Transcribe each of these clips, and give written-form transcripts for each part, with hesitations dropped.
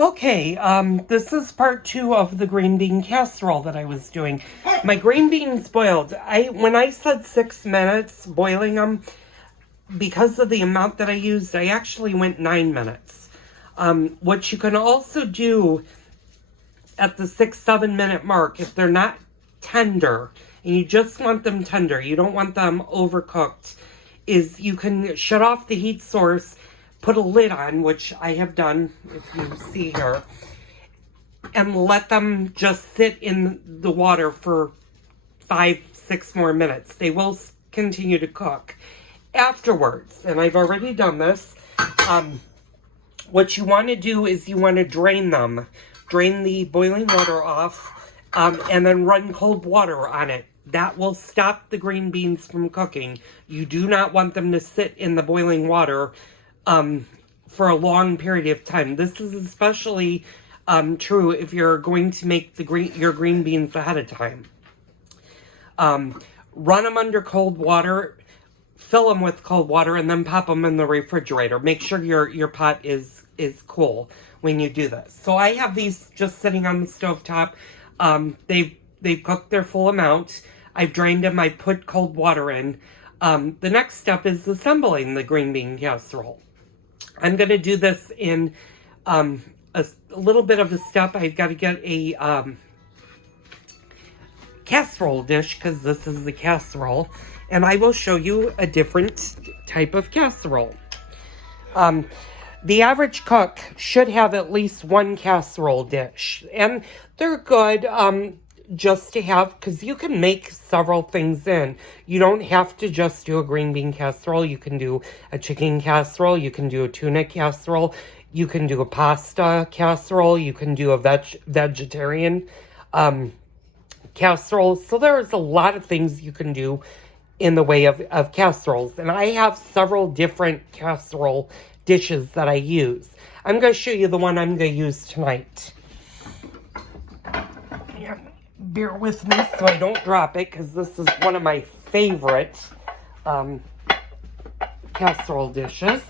Okay, this is part 2 of the green bean casserole that I was doing. My green beans boiled. When I said 6 minutes boiling them, because of the amount that I used, I actually went 9 minutes. What you can also do at the 6-7 minute mark, if they're not tender, and you just want them tender, you don't want them overcooked, is you can shut off the heat source, put a lid on, which I have done, if you see here, and let them just sit in the water for 5-6 more minutes. They will continue to cook. Afterwards, and I've already done this, what you want to do is you want to drain them. Drain the boiling water off, and then run cold water on it. That will stop the green beans from cooking. You do not want them to sit in the boiling water for a long period of time. This is especially true if you're going to make your green beans ahead of time. Run them under cold water, fill them with cold water, and then pop them in the refrigerator. Make sure your pot is cool when you do this. So I have these just sitting on the stovetop. They've cooked their full amount. I've drained them. I put cold water in. The next step is assembling the green bean casserole. I'm going to do this in a little bit of a step. I've got to get a casserole dish, because this is the casserole, and I will show you a different type of casserole. The average cook should have at least one casserole dish, and they're good just to have, because you can make several things in. You don't have to just do a green bean casserole. You can do a chicken casserole. You can do a tuna casserole. You can do a pasta casserole. You can do a vegetarian casserole. So there's a lot of things you can do in the way of casseroles. And I have several different casserole dishes that I use. I'm going to show you the one I'm going to use tonight. Bear with me so I don't drop it, because this is one of my favorite casserole dishes.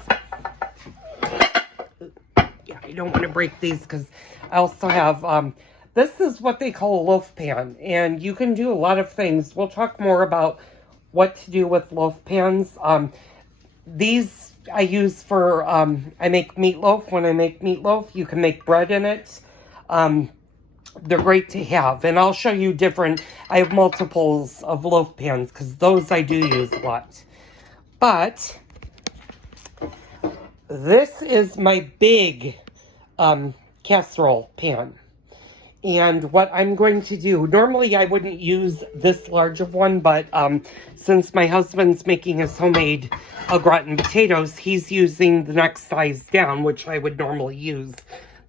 Yeah, I don't want to break these, because I also have, this is what they call a loaf pan, and you can do a lot of things. We'll talk more about what to do with loaf pans. These I use for, I make meatloaf. When I make meatloaf, you can make bread in it. They're great to have, and I'll show you different. I have multiples of loaf pans, because those I do use a lot. But this is my big casserole pan. And what I'm going to do, normally I wouldn't use this large of one, but since my husband's making his homemade au gratin potatoes, he's using the next size down, which I would normally use.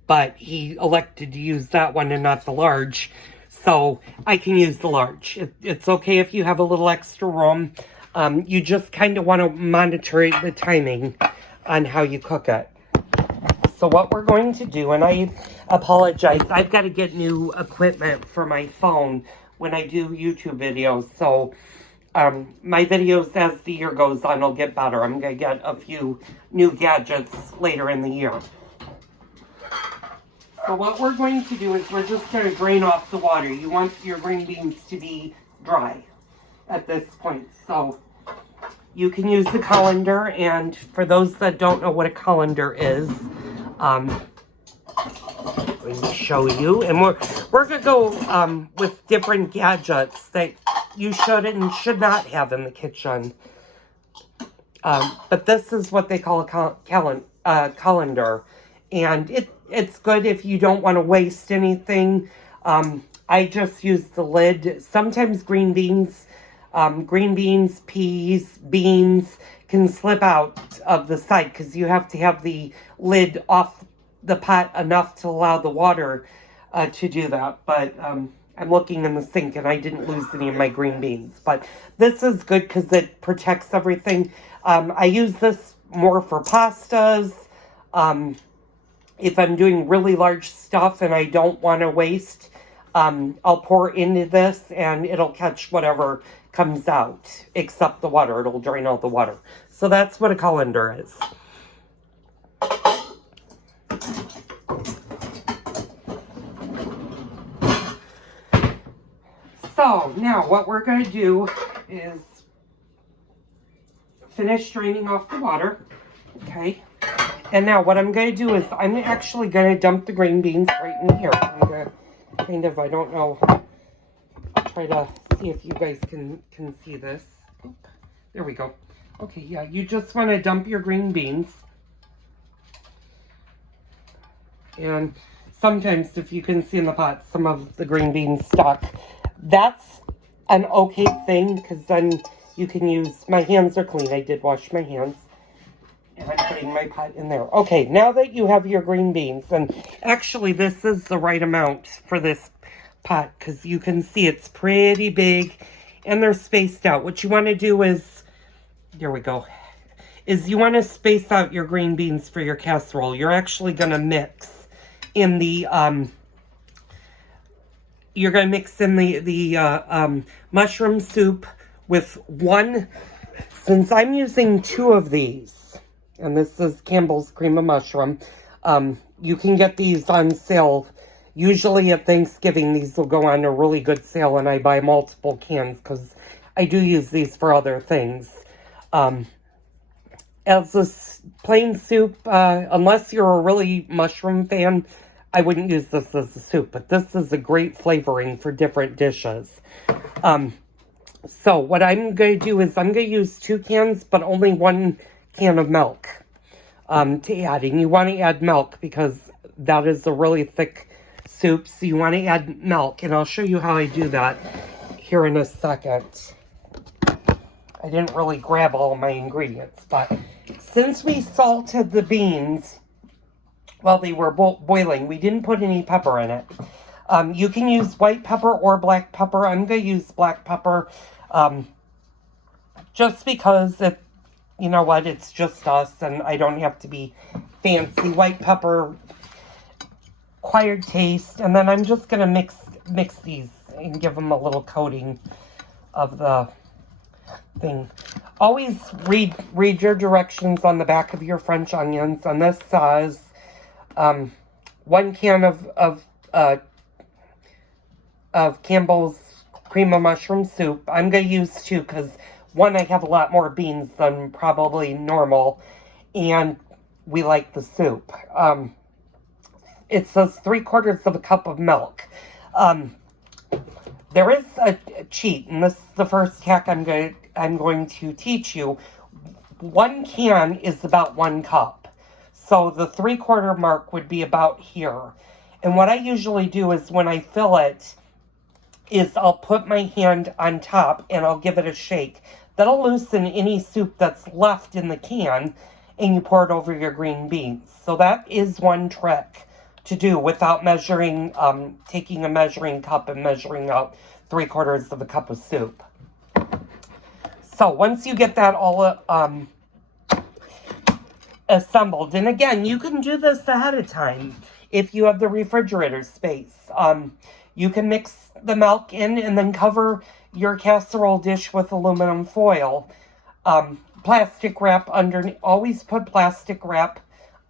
But he elected to use that one and not the large. So I can use the large. It's okay if you have a little extra room. You just kind of want to monitor the timing on how you cook it. So what we're going to do, and I apologize, I've got to get new equipment for my phone when I do YouTube videos. So my videos as the year goes on will get better. I'm going to get a few new gadgets later in the year. So what we're going to do is we're just going to drain off the water. You want your green beans to be dry at this point. So you can use the colander, and for those that don't know what a colander is, I'm going to show you. And we're going to go with different gadgets that you should and should not have in the kitchen. But this is what they call a colander. And it's good if you don't want to waste anything. I just use the lid. Sometimes green beans, peas, beans can slip out of the side, because you have to have the lid off the pot enough to allow the water to do that. But I'm looking in the sink, and I didn't lose any of my green beans. But this is good because it protects everything. I use this more for pastas. If I'm doing really large stuff and I don't want to waste, I'll pour into this and it'll catch whatever comes out, except the water. It'll drain all the water. So that's what a colander is. So now what we're going to do is finish draining off the water. Okay. And now what I'm going to do is I'm actually going to dump the green beans right in here. I'm going to kind of, I don't know, try to see if you guys can see this. Oop, there we go. Okay, yeah, you just want to dump your green beans. And sometimes, if you can see in the pot, some of the green beans stuck. That's an okay thing, because then you can use, my hands are clean. I did wash my hands. And I'm putting my pot in there. Okay, now that you have your green beans, and actually this is the right amount for this pot, because you can see it's pretty big, and they're spaced out. What you want to do is, there we go, is you want to space out your green beans for your casserole. You're actually going to mix in the, you're going to mix in the mushroom soup with one, since I'm using 2 of these, and this is Campbell's Cream of Mushroom. You can get these on sale. Usually at Thanksgiving, these will go on a really good sale, and I buy multiple cans because I do use these for other things. As a plain soup, unless you're a really mushroom fan, I wouldn't use this as a soup, but this is a great flavoring for different dishes. So what I'm going to do is I'm going to use 2 cans, but only 1 can of milk to add. And you want to add milk because that is a really thick soup, so you want to add milk. And I'll show you how I do that here in a second. I didn't really grab all of my ingredients, but since we salted the beans while they were boiling, we didn't put any pepper in it. You can use white pepper or black pepper. I'm going to use black pepper just because if, you know what, it's just us and I don't have to be fancy. White pepper, acquired taste, and then I'm just going to mix these and give them a little coating of the thing. Always read your directions on the back of your French onions. And this says 1 can of Campbell's Cream of Mushroom soup. I'm going to use 2 because 1, I have a lot more beans than probably normal, and we like the soup. It says 3/4 cup of milk. There is a cheat, and this is the first hack I'm going to teach you. 1 can is about 1 cup. So the 3/4 mark would be about here. And what I usually do is when I fill it, is I'll put my hand on top and I'll give it a shake. That'll loosen any soup that's left in the can, and you pour it over your green beans. So that is one trick to do without measuring, taking a measuring cup and measuring out 3/4 cup of soup. So once you get that all assembled, and again, you can do this ahead of time if you have the refrigerator space. You can mix the milk in and then cover your casserole dish with aluminum foil. Plastic wrap underneath. Always put plastic wrap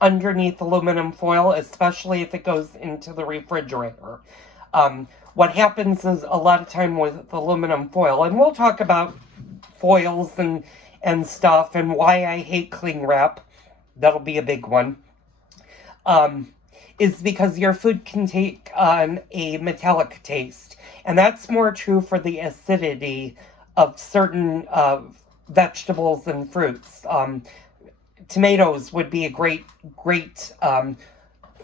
underneath aluminum foil, especially if it goes into the refrigerator. What happens is a lot of time with aluminum foil, and we'll talk about foils and stuff and why I hate cling wrap. That'll be a big one. Is because your food can take on a metallic taste. And that's more true for the acidity of certain vegetables and fruits. Tomatoes would be a great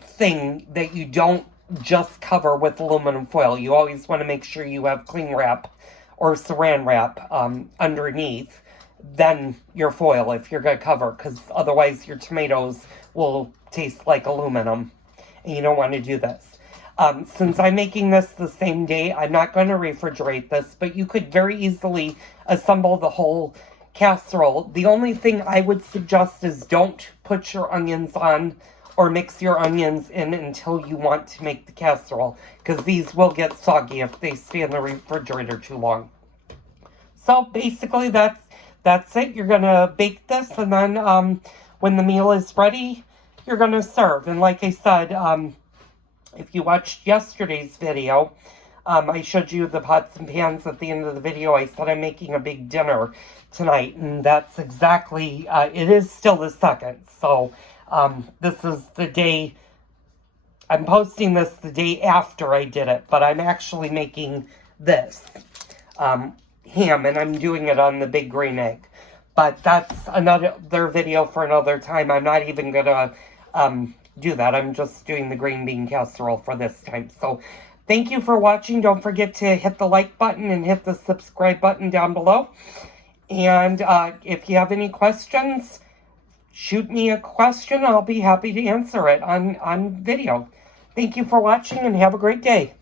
thing that you don't just cover with aluminum foil. You always want to make sure you have cling wrap or saran wrap underneath, then your foil if you're going to cover, because otherwise your tomatoes will taste like aluminum. And you don't want to do this. Since I'm making this the same day, I'm not going to refrigerate this, but you could very easily assemble the whole casserole. The only thing I would suggest is don't put your onions on or mix your onions in until you want to make the casserole, because these will get soggy if they stay in the refrigerator too long. So basically that's it. You're going to bake this, and then when the meal is ready, you're going to serve. And like I said, if you watched yesterday's video, I showed you the pots and pans at the end of the video. I said I'm making a big dinner tonight, and that's exactly, it is still the 2nd. So this is the day, I'm posting this the day after I did it, but I'm actually making this ham, and I'm doing it on the big green egg. But that's another video for another time. I'm not even going to do that. I'm just doing the green bean casserole for this time. So thank you for watching. Don't forget to hit the like button and hit the subscribe button down below. And if you have any questions, shoot me a question. I'll be happy to answer it on video. Thank you for watching and have a great day.